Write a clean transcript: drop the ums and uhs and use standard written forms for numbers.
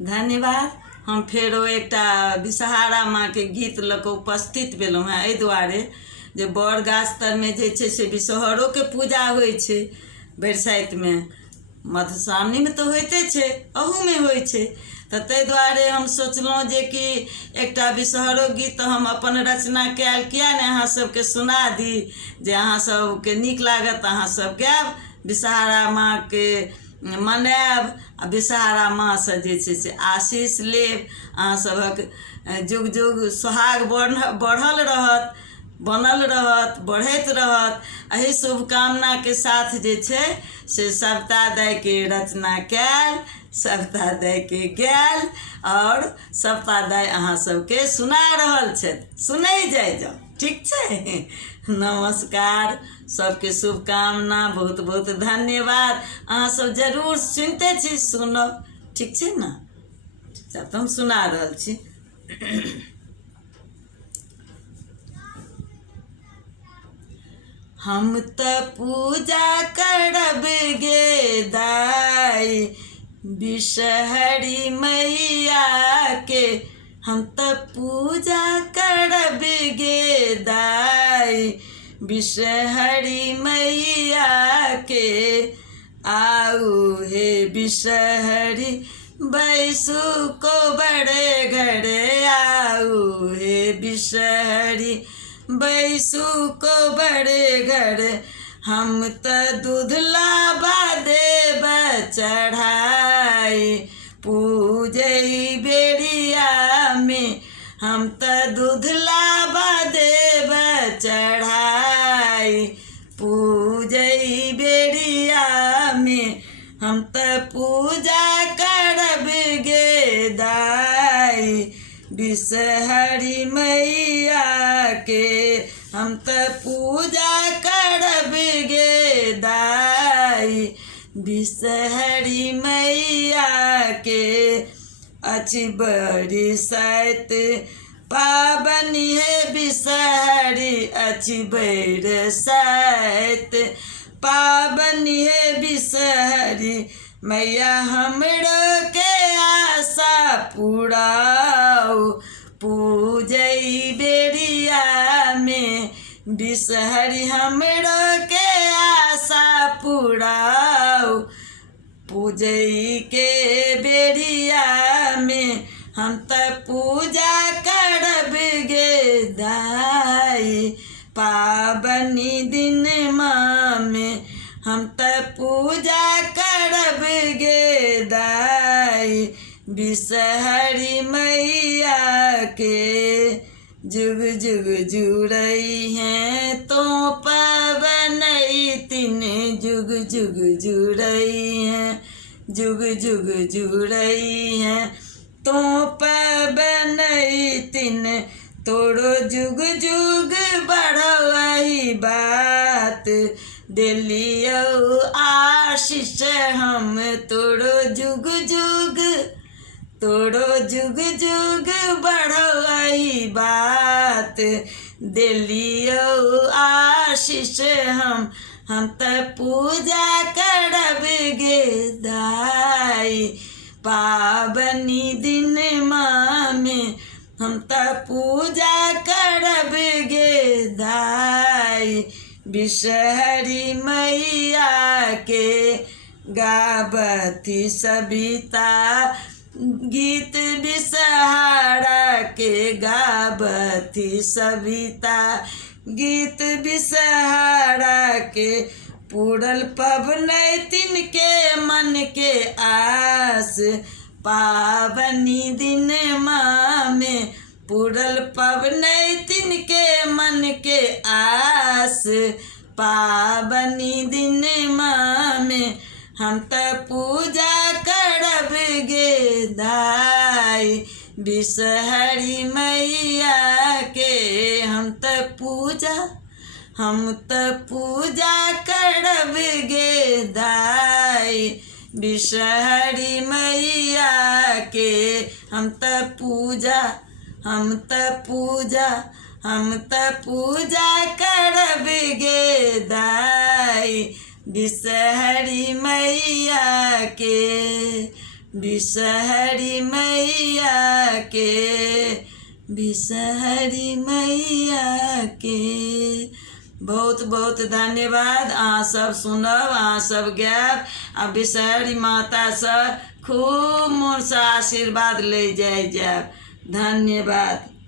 धन्यवाद। हम फेरो एकटा विषहारा माँ के गीत लऽ कऽ उपस्थित भेलहुँ हेँ एहि दुआरे जे बड़ गाछ तरमे जे छै से विषहरोके पूजा होइ छै। बरसाइतमे मधुश्रावणीमे तऽ होइते छै, अहूमे होइ छै। तऽ ताहि दुआरे हम सोचलहुँ जे कि एकटा विषहरो गीत हम अपन रचना कयल किया नहि अहाँ सबके सुना दी, जे अहाँ सबके नीक लागत, अहाँ सब गायब, विषहारा माँके मनायब आ विषहारा माँसँ जे छै से आशीष लेब। अहाँ सभक जुग जुग सोहाग बढ़ल रहत, बनल रहत, बढ़ैत रहत। एही शुभकामनाके साथ जे छै से सविता दाइके रचना कयल, सविता दाइके गायल आओर सविता दाइ अहाँ सबके सुना रहल छथि। सुनै जाउ, ठीक छै। नमस्कार, सबके शुभकामना, बहुत बहुत धन्यवाद। अहाँ सब जरूर सुनते छी, सुनब, ठीक छै ने। तऽ हम सुना रहल छी। हम तऽ पूजा करब गे दाइ विषहरी मैया के, हम तऽ पूजा करब गे दाइ विषहरी मैया के। आऊ हे विषहरी बैसु को बड़े घरे, आऊ हे विषहरी बैसु को बड़े घर। हम तऽ दूध लाबा देब चढ़ाई पूजई बेरिया में, हम तऽ दूध लाबा देब चढ़ाई पूजई बेरिया में। हम तऽ पूजा करब गे दाइ विषहरी मैया के, हम तऽ पूजा करब गे दाइ विषहरी मैया के। अछि बरसाइत पाबनि हे विषहरी, अछि बरसाइत पाबनि हे विषहरी मैया, हमरो के आशा पुराऊ पूजई बेरिया में। विषहरी हमरो के आशा पुराऊ पूजई के बेरिया में। हम तऽ पूजा करब गे दाइ पाबनि दिन में, हम तऽ पूजा करब गे दाइ विषहरी मैया के। जुग जुग जुड़ई हैं तो पवनई तीन, जुग जुग जुड़ई हैं, जुग जुग जुड़ई हैं तो पवनई तीन। तोरो जुग जुग बढ़ई बात दिलियो आशीष हम, तोरो जुग जुग, तोरो जुग जुग बढ़ई बात दिलियो आशीष हम तऽ पूजा करब गे दाइ पाबनि दिन में, हम तऽ पूजा करब गे दाइ विषहरी मैया के। गावथी सविता गीत विषहारा के, गावथी सविता गीत विषहारा के। पूरल पबनैतिन के मन के आस पाबनि दिन में, पूरल पबनैतिन के मन के आस पाबनि दिन में। हम तऽ पूजा करब गे दाइ विषहरी मैया के, हम तऽ पूजा करब गे दाइ विषहरी मैया के। हम तऽ पूजा करब गे दाइ विषहरी मैया के। बिसहरी मैया के, बिसहरी मैया के। बहुत बहुत धन्यवाद। अहाँ सब सुनब, अहाँ सब गायब आ बिसहरी माता से खूब मोन से आशीर्वाद ले जाए। धन्यवाद।